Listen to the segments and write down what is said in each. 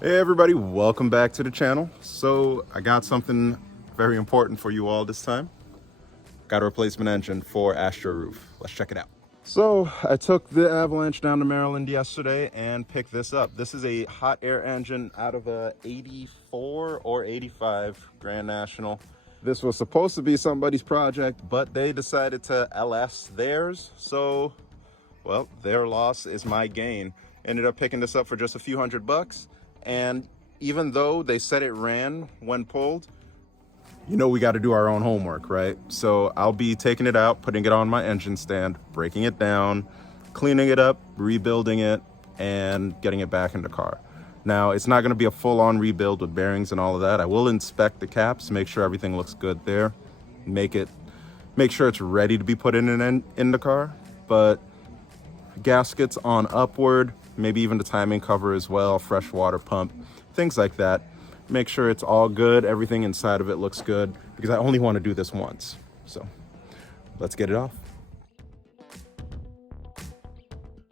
Hey everybody, welcome back to the channel. So I got something very important for you all this time. Got a replacement engine for Astroroof. Let's check it out. So I took the Avalanche down to Maryland yesterday and picked this up. This is a hot air engine out of a 84 or 85 Grand National. This was supposed to be somebody's project, but they decided to LS theirs. So, well, their loss is my gain. Ended up picking this up for just a few $100. And even though they said it ran when pulled, you know we got to do our own homework, right? So I'll be taking it out, putting it on my engine stand, breaking it down, cleaning it up, rebuilding it, and getting it back in the car. Now, it's not going to be a full-on rebuild with bearings and all of that. I will inspect the caps, make sure everything looks good there, make sure it's ready to be put in the car. But gaskets on upward, maybe even the timing cover as well, fresh water pump, things like that. Make sure it's all good, everything inside of it looks good, because I only want to do this once. So let's get it off.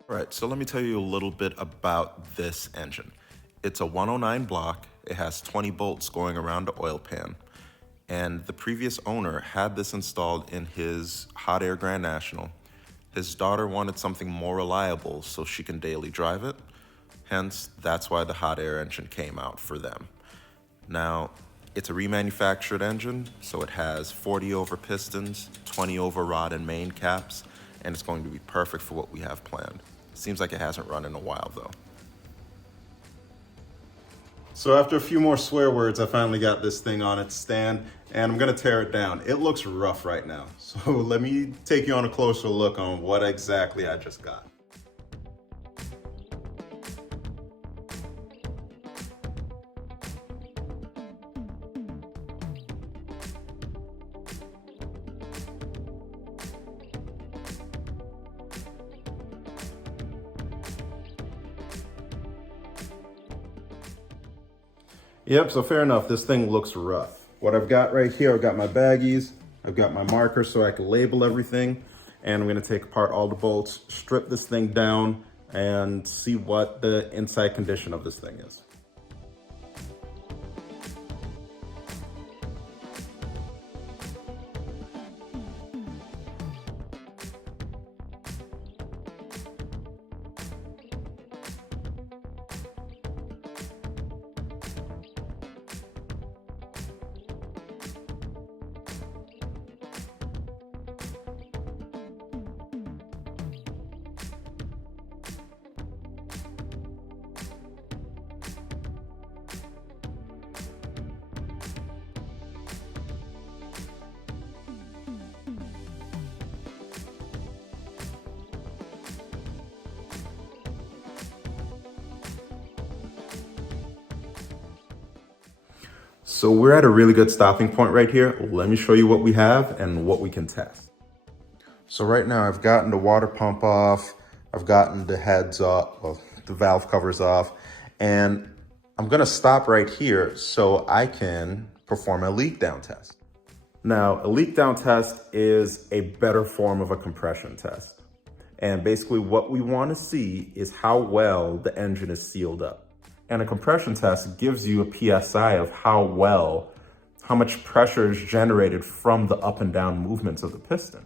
All right, so let me tell you a little bit about this engine. It's a 109 block. It has 20 bolts going around the oil pan. And the previous owner had this installed in his hot air Grand National. His daughter wanted something more reliable so she can daily drive it. Hence, that's why the hot air engine came out for them. Now, it's a remanufactured engine, so it has 40 over pistons, 20 over rod and main caps, and it's going to be perfect for what we have planned. Seems like it hasn't run in a while though. So after a few more swear words, I finally got this thing on its stand, and I'm gonna tear it down. It looks rough right now. So let me take you on a closer look on what exactly I just got. Yep, so fair enough, this thing looks rough. What I've got right here, I've got my baggies, I've got my markers so I can label everything, and I'm gonna take apart all the bolts, strip this thing down, and see what the inside condition of this thing is. So we're at a really good stopping point right here. Let me show you what we have and what we can test. So right now I've gotten the water pump off, I've gotten the heads off, well, the valve covers off, and I'm gonna stop right here so I can perform a leak down test. Now, a leak down test is a better form of a compression test. And basically what we wanna see is how well the engine is sealed up. And a compression test gives you a PSI of how much pressure is generated from the up and down movements of the piston.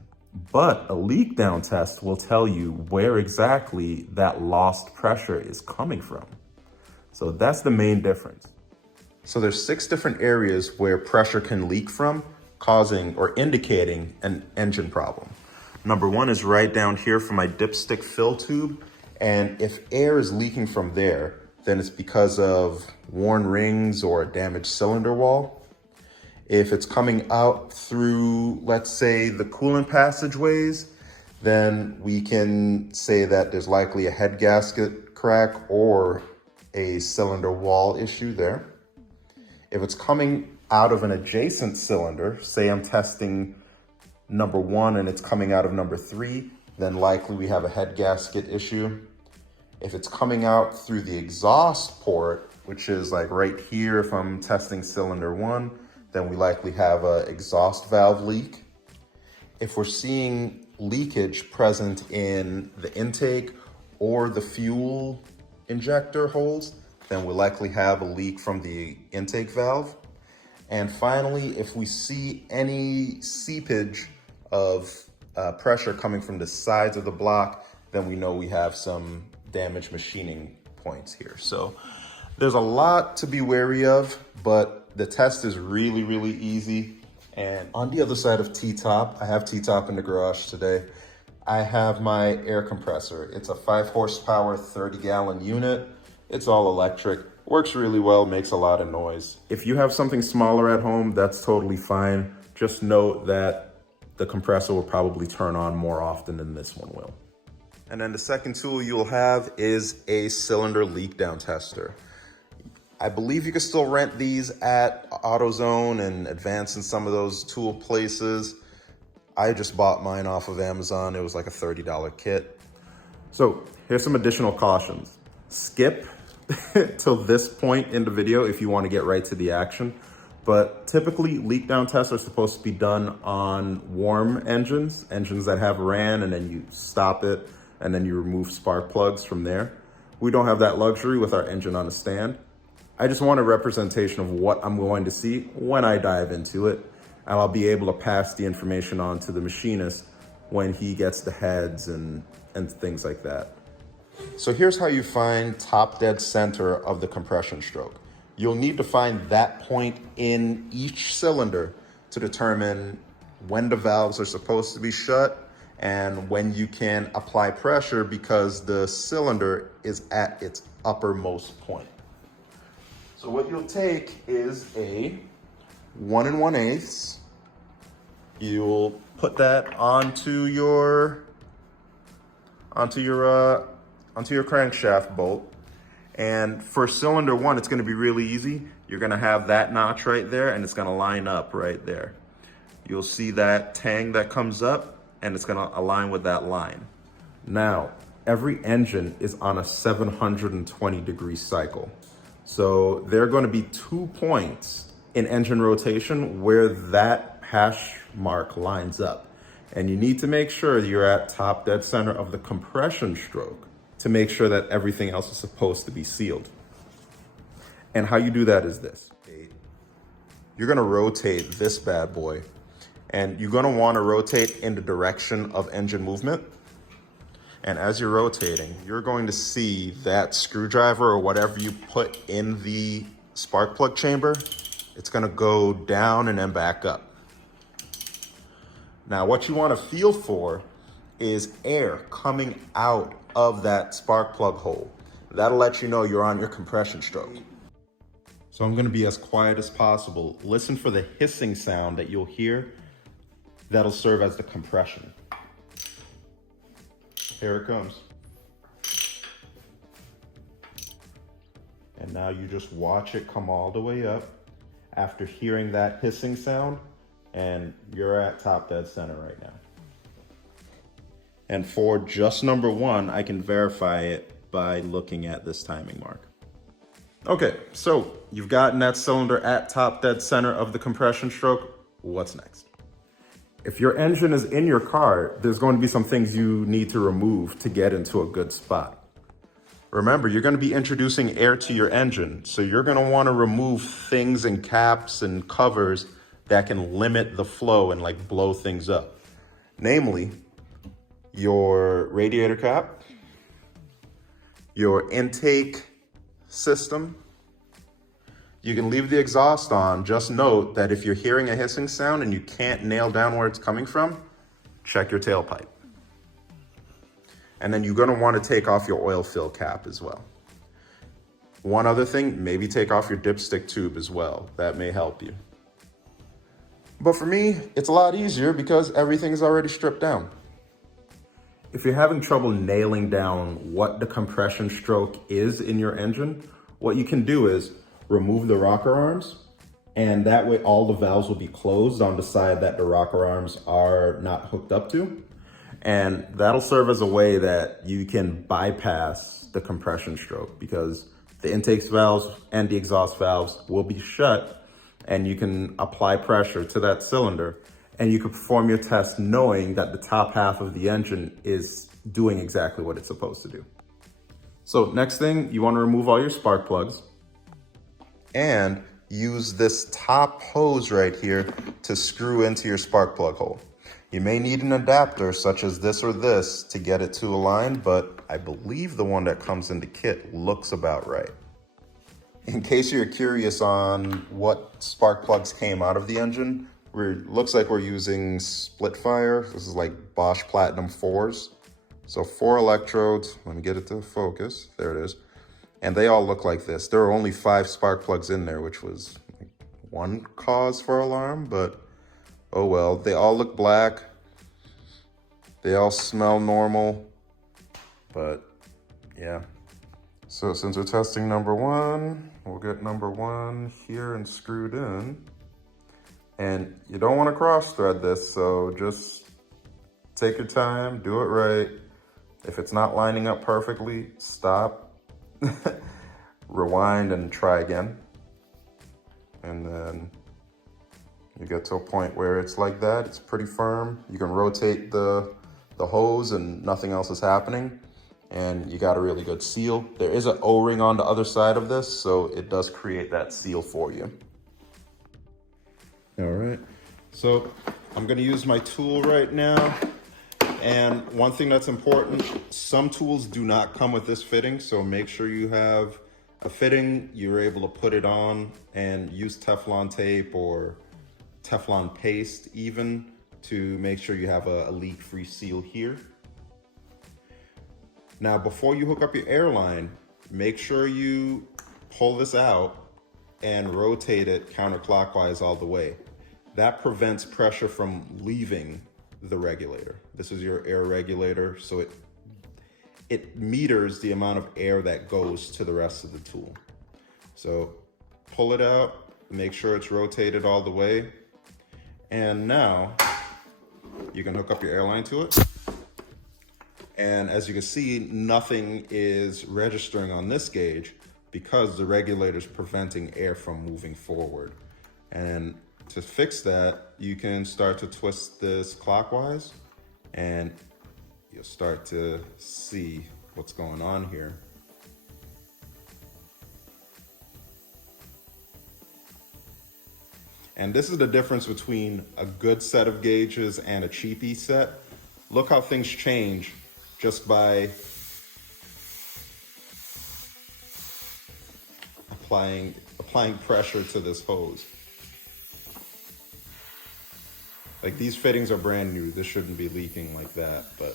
But a leak down test will tell you where exactly that lost pressure is coming from. So that's the main difference. So there's 6 different areas where pressure can leak from, causing or indicating an engine problem. Number 1 is right down here from my dipstick fill tube. And if air is leaking from there, then it's because of worn rings or a damaged cylinder wall. If it's coming out through, let's say, the coolant passageways, then we can say that there's likely a head gasket crack or a cylinder wall issue there. If it's coming out of an adjacent cylinder, say I'm testing number 1 and it's coming out of number 3, then likely we have a head gasket issue. If it's coming out through the exhaust port, which is like right here if I'm testing cylinder 1, then we likely have an exhaust valve leak. If we're seeing leakage present in the intake or the fuel injector holes, then we'll likely have a leak from the intake valve. And finally, if we see any seepage of pressure coming from the sides of the block, then we know we have some damaged machining points here. So there's a lot to be wary of, but the test is really, really easy. And on the other side of T-top, I have T-top in the garage today. I have my air compressor. It's a 5 horsepower, 30-gallon unit. It's all electric, works really well, makes a lot of noise. If you have something smaller at home, that's totally fine. Just note that the compressor will probably turn on more often than this one will. And then the second tool you'll have is a cylinder leak down tester. I believe you can still rent these at AutoZone and Advance in some of those tool places. I just bought mine off of Amazon. It was like a $30 kit. So here's some additional cautions. Skip till this point in the video if you want to get right to the action. But typically leak down tests are supposed to be done on warm engines that have ran, and then you stop it and then you remove spark plugs from there. We don't have that luxury with our engine on a stand. I just want a representation of what I'm going to see when I dive into it, and I'll be able to pass the information on to the machinist when he gets the heads and things like that. So here's how you find top dead center of the compression stroke. You'll need to find that point in each cylinder to determine when the valves are supposed to be shut and when you can apply pressure, because the cylinder is at its uppermost point. So what you'll take is a 1 1/8. You'll put that onto your crankshaft bolt. And for cylinder 1, it's going to be really easy. You're going to have that notch right there, and it's going to line up right there. You'll see that tang that comes up, and it's going to align with that line. Now, every engine is on a 720-degree cycle. So there are going to be 2 points in engine rotation where that hash mark lines up. And you need to make sure you're at top dead center of the compression stroke to make sure that everything else is supposed to be sealed. And how you do that is this. You're gonna rotate this bad boy, and you're gonna wanna rotate in the direction of engine movement. And as you're rotating, you're going to see that screwdriver or whatever you put in the spark plug chamber, it's gonna go down and then back up. Now, what you wanna feel for is air coming out of that spark plug hole. That'll let you know you're on your compression stroke. So I'm gonna be as quiet as possible. Listen for the hissing sound that you'll hear. That'll serve as the compression. Here it comes. And now you just watch it come all the way up after hearing that hissing sound, and you're at top dead center right now. And for just number 1, I can verify it by looking at this timing mark. Okay, so you've gotten that cylinder at top dead center of the compression stroke. What's next? If your engine is in your car, there's going to be some things you need to remove to get into a good spot. Remember, you're going to be introducing air to your engine, so you're going to want to remove things and caps and covers that can limit the flow and like blow things up. Namely, your radiator cap, your intake system. You can leave the exhaust on. Just note that if you're hearing a hissing sound and you can't nail down where it's coming from, check your tailpipe. And then you're gonna wanna take off your oil fill cap as well. One other thing, maybe take off your dipstick tube as well. That may help you. But for me, it's a lot easier because everything's already stripped down. If you're having trouble nailing down what the compression stroke is in your engine, what you can do is remove the rocker arms, and that way all the valves will be closed on the side that the rocker arms are not hooked up to. And that'll serve as a way that you can bypass the compression stroke, because the intake valves and the exhaust valves will be shut, and you can apply pressure to that cylinder, and you can perform your test knowing that the top half of the engine is doing exactly what it's supposed to do. So next thing, you want to remove all your spark plugs and use this top hose right here to screw into your spark plug hole. You may need an adapter such as this or this to get it to align, but I believe the one that comes in the kit looks about right. In case you're curious on what spark plugs came out of the engine, looks like we're using Splitfire. This is like Bosch Platinum 4s. So 4 electrodes, let me get it to focus, there it is. And they all look like this. There are only 5 spark plugs in there, which was one cause for alarm, but oh well. They all look black. They all smell normal, but yeah. So since we're testing number 1, we'll get number 1 here and screwed in. And you don't want to cross thread this, so just take your time, do it right. If it's not lining up perfectly, stop, rewind and try again. And then you get to a point where it's like that, it's pretty firm. You can rotate the hose and nothing else is happening. And you got a really good seal. There is an O-ring on the other side of this, so it does create that seal for you. All right, so I'm gonna use my tool right now. And one thing that's important, some tools do not come with this fitting, so make sure you have a fitting, you're able to put it on and use Teflon tape or Teflon paste even to make sure you have a leak-free seal here. Now, before you hook up your airline, make sure you pull this out and rotate it counterclockwise all the way. That prevents pressure from leaving the regulator. This is your air regulator, so it meters the amount of air that goes to the rest of the tool. So pull it out, make sure it's rotated all the way, and now you can hook up your airline to it. And as you can see, nothing is registering on this gauge because the regulator is preventing air from moving forward. And to fix that, you can start to twist this clockwise and you'll start to see what's going on here. And this is the difference between a good set of gauges and a cheapie set. Look how things change just by applying pressure to this hose. Like, these fittings are brand new. This shouldn't be leaking like that, but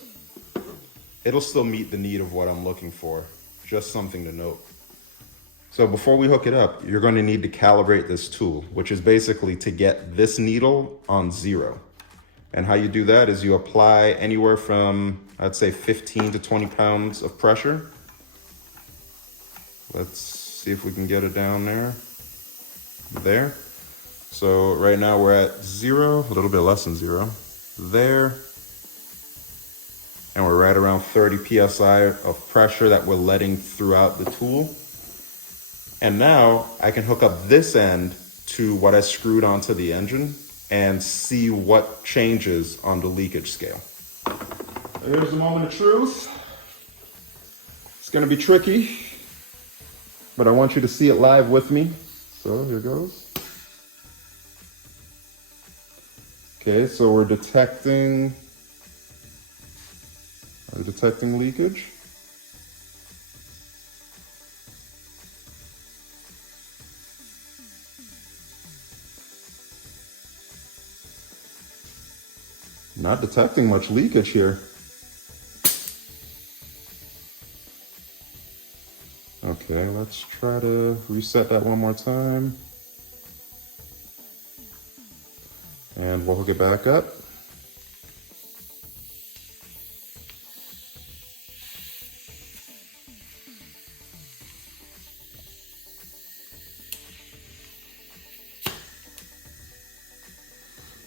it'll still meet the need of what I'm looking for. Just something to note. So before we hook it up, you're going to need to calibrate this tool, which is basically to get this needle on 0. And how you do that is you apply anywhere from, I'd say, 15 to 20 pounds of pressure. Let's see if we can get it down there. There. So right now we're at 0, a little bit less than 0. There. And we're right around 30 PSI of pressure that we're letting throughout the tool. And now I can hook up this end to what I screwed onto the engine and see what changes on the leakage scale. Here's the moment of truth. It's gonna be tricky, but I want you to see it live with me. So here goes. Okay, so we're detecting leakage. Not detecting much leakage here. Okay, let's try to reset that one more time. And we'll hook it back up.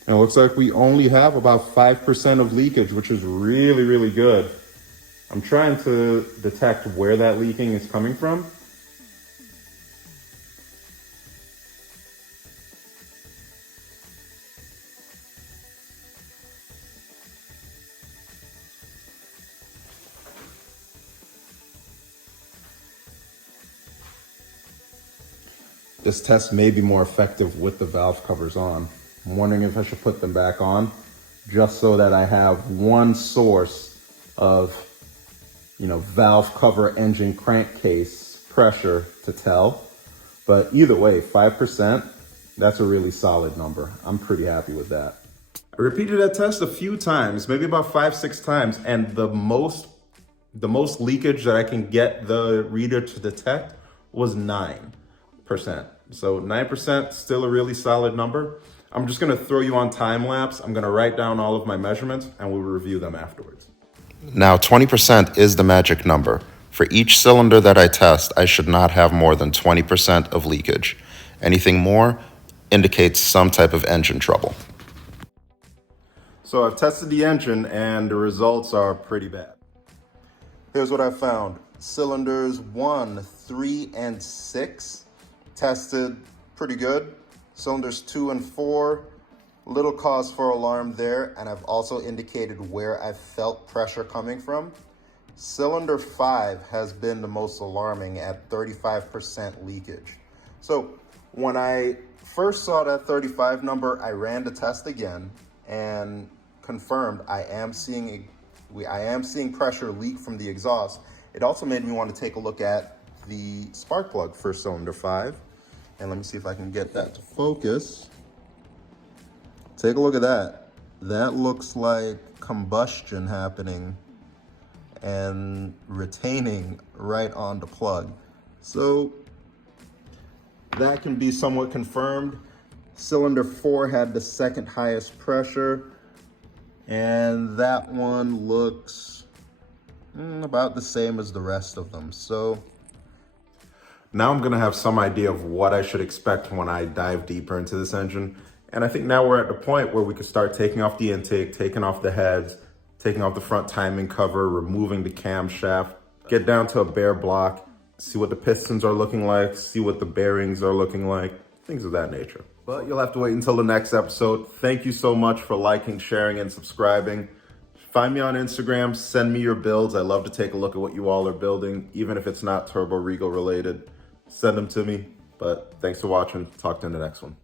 And it looks like we only have about 5% of leakage, which is really, really good. I'm trying to detect where that leaking is coming from. This test may be more effective with the valve covers on. I'm wondering if I should put them back on just so that I have one source of, valve cover engine crankcase pressure to tell. But either way, 5%, that's a really solid number. I'm pretty happy with that. I repeated that test a few times, maybe about 5-6 times, and the most leakage that I can get the reader to detect was 9%. So 9%, still a really solid number. I'm just gonna throw you on time lapse. I'm gonna write down all of my measurements and we'll review them afterwards. Now, 20% is the magic number. For each cylinder that I test, I should not have more than 20% of leakage. Anything more indicates some type of engine trouble. So I've tested the engine and the results are pretty bad. Here's what I found. Cylinders 1, 3, and 6 tested pretty good. Cylinders 2 and 4, little cause for alarm there, and I've also indicated where I felt pressure coming from. Cylinder 5 has been the most alarming at 35% leakage. So when I first saw that 35 number, I ran the test again and confirmed I am seeing pressure leak from the exhaust. It also made me want to take a look at the spark plug for cylinder 5. And let me see if I can get that to focus. Take a look at that. That looks like combustion happening and retaining right on the plug. So that can be somewhat confirmed. Cylinder 4 had the second highest pressure, and that one looks about the same as the rest of them. So now I'm gonna have some idea of what I should expect when I dive deeper into this engine. And I think now we're at the point where we can start taking off the intake, taking off the heads, taking off the front timing cover, removing the camshaft, get down to a bare block, see what the pistons are looking like, see what the bearings are looking like, things of that nature. But you'll have to wait until the next episode. Thank you so much for liking, sharing, and subscribing. Find me on Instagram, send me your builds. I love to take a look at what you all are building, even if it's not Turbo Regal related. Send them to me. But thanks for watching. Talk to you in the next one.